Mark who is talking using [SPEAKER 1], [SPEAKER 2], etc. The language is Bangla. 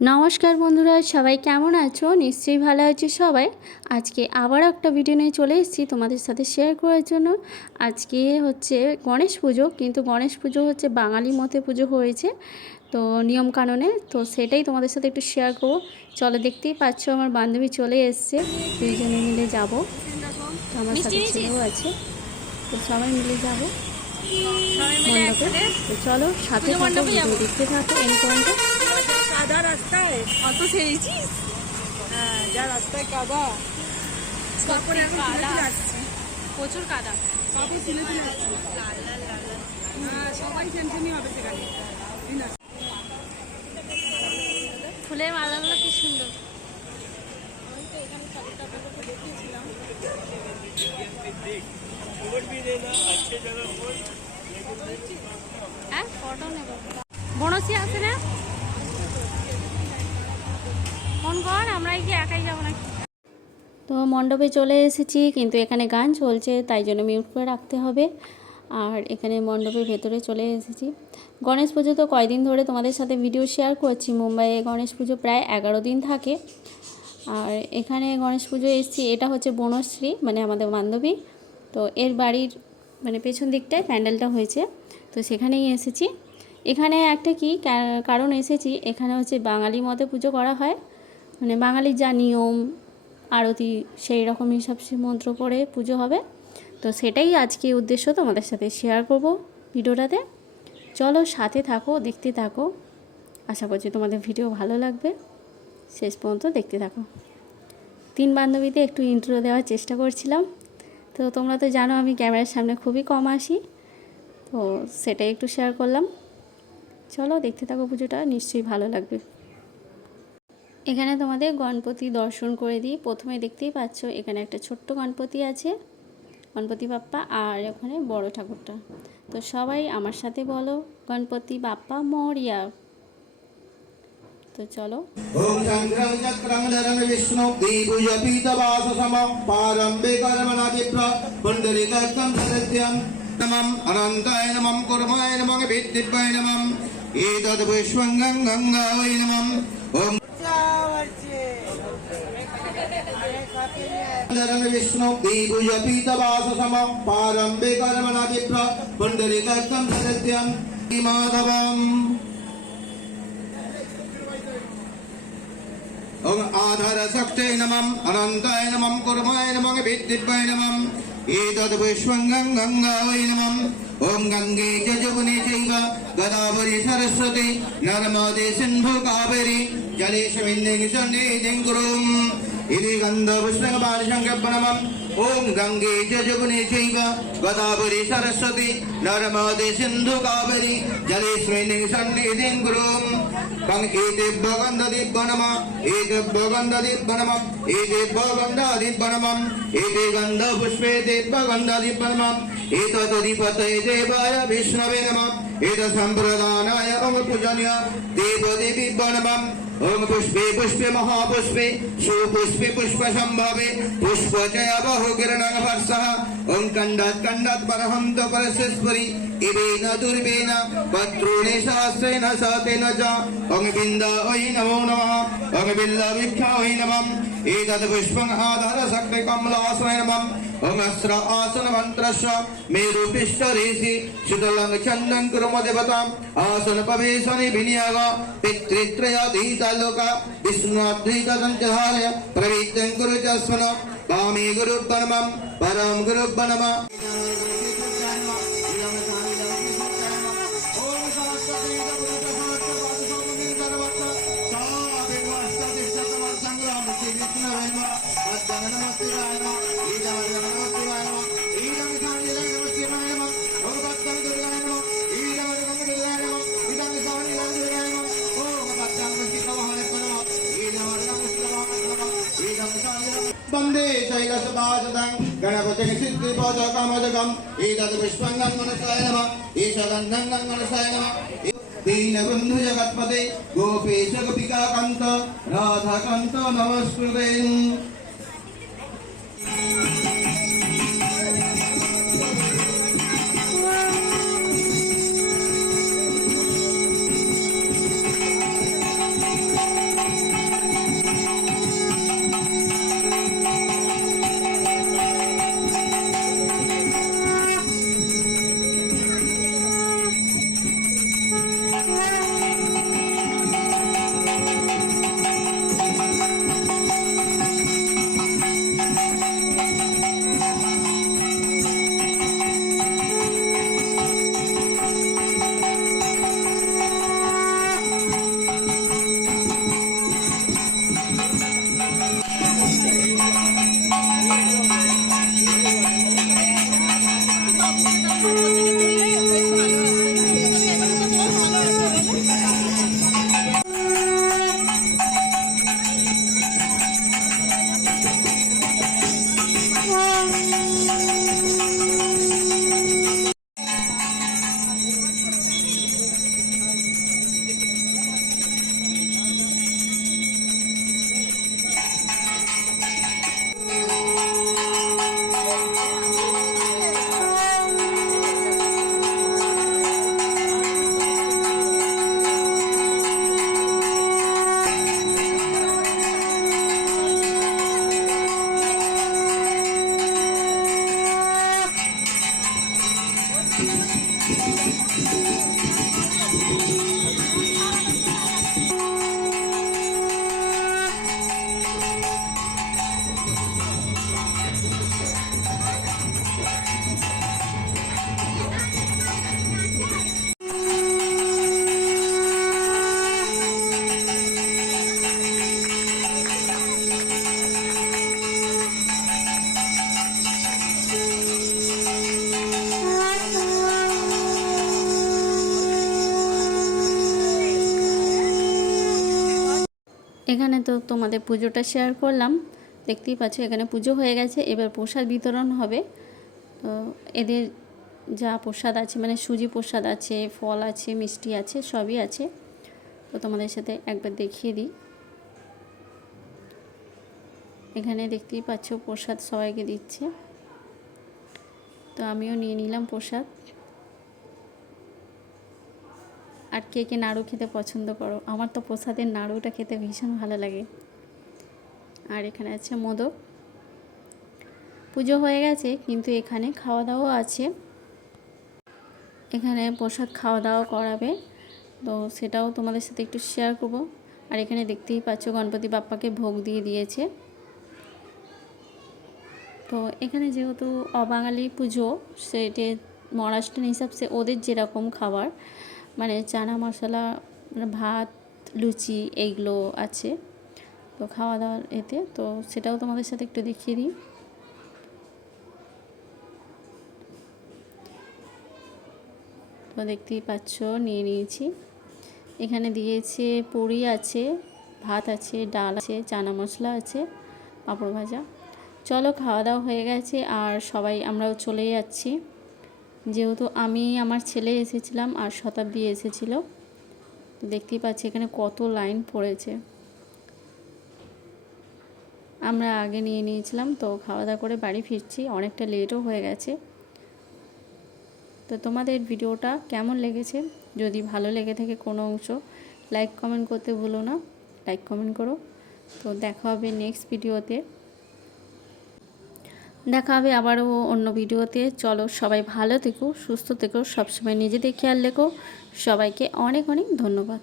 [SPEAKER 1] নমস্কার বন্ধুরা সবাই কেমন আছো? নিশ্চয়ই ভালো আছো সবাই। আজকে আবার একটা ভিডিও নিয়ে চলে এসেছি তোমাদের সাথে শেয়ার করার জন্য। আজকে হচ্ছে গণেশ পুজো কিন্তু গণেশ পুজো হচ্ছে বাঙালি মতে পুজো হয়েছে তো নিয়ম কানুনে তো সেটাই তোমাদের সাথে একটু শেয়ার করব। চলো দেখতেই পাচ্ছ আমার বান্ধবী চলে এসছে দুইজনে মিলে যাব। তো আমার সাথে ছেলেও আছে তো সবাই মিলে যাব। মণ্ডপে। তো চলো সাথে থাকো দেখতে থাকো এন পয়েন্টে
[SPEAKER 2] কাদা রাস্তায়।
[SPEAKER 3] অত ছেড়েছিস
[SPEAKER 2] হ্যাঁ যা রাস্তায় কাদা। তারপরে এখন তুলে আসছে।
[SPEAKER 3] প্রচুর কাদা।
[SPEAKER 2] সবই তুলে তুলে আসছে। হ্যাঁ সবাই টেনশনই হবে সেখানে।
[SPEAKER 3] ফুলের মালাগুলো কি সুন্দর। হ্যাঁ ফটো নেব। বনসি আছে না?
[SPEAKER 1] তো মণ্ডপে চলে এসেছি, কিন্তু এখানে গান চলছে, তাই জন্য মিউট করে রাখতে হবে। আর এখানে মণ্ডপের ভেতরে চলে এসেছি। গণেশ পুজো তো কয়দিন ধরে তোমাদের সাথে ভিডিও শেয়ার করছি, মুম্বাইয়ে গণেশ পুজো প্রায় এগারো দিন থাকে। আর এখানে গণেশ পুজো এসেছি, এটা হচ্ছে বনশ্রী মানে আমাদের বান্ধবী। তো এর বাড়ির মানে পেছন দিকটায় প্যান্ডেলটা হয়েছে, তো সেখানেই এসেছি। এখানে একটা কি কারণ এসেছি, এখানে হচ্ছে বাঙালি মতে পুজো করা হয়। মানে বাঙালির যা নিয়ম, আরতি, সেই রকম হিসাব সে মন্ত্র করে পুজো হবে। তো সেটাই আজকে উদ্দেশ্য তোমাদের সাথে শেয়ার করব ভিডিওটাতে। চলো সাথে থাকো, দেখতে থাকো। আশা করছি তোমাদের ভিডিও ভালো লাগবে। শেষ পর্যন্ত দেখতে থাকো। তিন বান্ধবীতে একটু ইন্ট্রো দেওয়ার চেষ্টা করছিলাম। তো তোমরা তো জানো আমি ক্যামেরার সামনে খুবই কম আসি। তো সেটাই একটু শেয়ার করলাম। চলো দেখতে থাকো পুজোটা, নিশ্চয়ই ভালো লাগবে। এখানে তোমাদের গণপতি দর্শন করে দিই। প্রথমে দেখতেই পাচ্ছ এখানে একটা ছোট্ট গণপতি আছে, গণপতি বাপ্পা আর ওখানে বড় ঠাকুরটা। তো সবাই আমার সাথে বলো, গণপতি বাপ্পা মরিয়া। তো চলো।
[SPEAKER 4] অনন্তায় নমম নমম নমম विष्णु द्विभुजपीतवाससमं पारम्बे कर्मणा विप्र पुण्डरीकस्तं सदस्यं माधवम् ओम आधार शक्ते नमः अनंताय नमः कुर्माय नमः विद्दिव्याय नमः एतद् विश्वं गङ्गा वै नमः ॐ गङ्गे च जमुने चैव गोदावरी सरस्वती नर्मदे सिन्धु कावेरी जलेशमिन्दिं सन्निधिं कुरुम् ఇది గంధపుష్ణగపారిశంకర్పణమం ఓం గంగే జగునే చైవ గదావరి సరస్వతి నర్మదే సింధు కావరి జలేస్మై నిసన్నిధిం గురుం పంకేతేభ్య గంధదిభ్య నమ ఏతేభ్య గంధదిభ్య నమ ఏతేభ్య గంధాదిభ్య నమం ఏతే గంధ పుష్పేతేభ్య గంధాదిభ్య నమం ఏతదిపతే దేవాయ విష్ణవే నమ ఏత సంప్రదానాయ అమ పూజన్య దేవదేవి నమం ओम पुष्पे पुष्पे महापुष्पे सुपुष्पे पुष्प संभवे पुष्प जय बहु गिरण पुष्पसम्भवे पुष्पजय बहुकिरणं वर्षः ओम कण्डात् कण्डात् परहं त परशेश्वरि इवेन दुर्वेन पत्रूणि सहस्रेण सतेन च ओम बिन्दावै नमो नमः ओम बिल्लविख्यावै नमः एतत् पुष्पम् आधार शक्ति कमलासनै नमः ओम अस्र आसन मन्त्रस्य मेरुपिष्टरेषि शीतलं छन्दं कुर्म देवताम् आसन पवेशनि विनियोग पितृत्रयाधीतालोका विष्णुद्वैतसञ्चहारय प्रवीत्यं कुरु தாமே குரு பரமம் பரம் குரு பரமா वन्दे शैलसुभाजतं गणपतिं सिद्धिपदकमदकम् एतद् पुष्पं गङ्गणसाय नमः ईशगन्धं गङ्गणसाय नमः दीनबन्धु जगत्पते गोपेश गोपिकान्त राधाकान्त नमस्कृते
[SPEAKER 1] তো তোমাদের পুজোটা শেয়ার করলাম। দেখতেই পাচ্ছ, এখানে পুজো হয়ে গেছে, এবার প্রসাদ বিতরণ হবে। তো এদের যা প্রসাদ আছে মানে সুজি প্রসাদ আছে, ফল আছে, মিষ্টি আছে, সবই আছে। তো তোমাদের সাথে একবার দেখিয়ে দিই। এখানে দেখতেই পাচ্ছ, প্রসাদ সবাইকে দিচ্ছে। তো আমিও নিয়ে নিলাম প্রসাদ। আর কে কে নাড়ু খেতে পছন্দ করো? আমার তো প্রসাদের নাড়ুটা খেতে ভীষণ ভালো লাগে। আর এখানে আছে মোদক। পুজো হয়ে গেছে, কিন্তু এখানে খাওয়া দাওয়া আছে। এখানে প্রসাদ খাওয়া দাওয়া করাবে। তো সেটাও তোমাদের সাথে একটু শেয়ার করব। আর এখানে দেখতেই পাচ্ছ গণপতি বাপ্পাকে ভোগ দিয়ে দিয়েছে। তো এখানে যেহেতু অবাঙালি পুজো, সেটে মহারাষ্ট্রের হিসাব সে ওদের যেরকম খাবার মানে চানা মশলা মানে ভাত, লুচি এইগুলো আছে। তো খাওয়া দাওয়ার এতে, তো সেটাও তোমাদের সাথে একটু দেখিয়ে দিই। তো দেখতেই পাচ্ছ, নিয়ে নিয়েছি। এখানে দিয়েছে পুরি আছে, ভাত আছে, ডাল আছে, চানা মশলা আছে, পাঁপড় ভাজা। চলো, খাওয়া দাওয়া হয়ে গেছে, আর সবাই আমরাও চলে যাচ্ছি। যেহেতু আমি আমার ছেলে এসেছিলাম আর শতাব্দী এসেছিল, তো দেখতেই পাচ্ছি এখানে কত লাইন পড়েছে। আমরা আগে নিয়ে নিয়েছিলাম, তো খাওয়া দাওয়া করে বাড়ি ফিরছি, অনেকটা লেটও হয়ে গেছে। তো তোমাদের ভিডিওটা কেমন লেগেছে? যদি ভালো লেগে থাকে কোনো অংশ লাইক কমেন্ট করতে ভুলো না। লাইক কমেন্ট করো। তো দেখা হবে নেক্সট ভিডিওতে দেখা হবে আবারও অন্য ভিডিওতে। চলো সবাই ভালো থেকো, সুস্থ থেকো, সবসময় নিজেদের খেয়াল রেখো। সবাইকে অনেক অনেক ধন্যবাদ।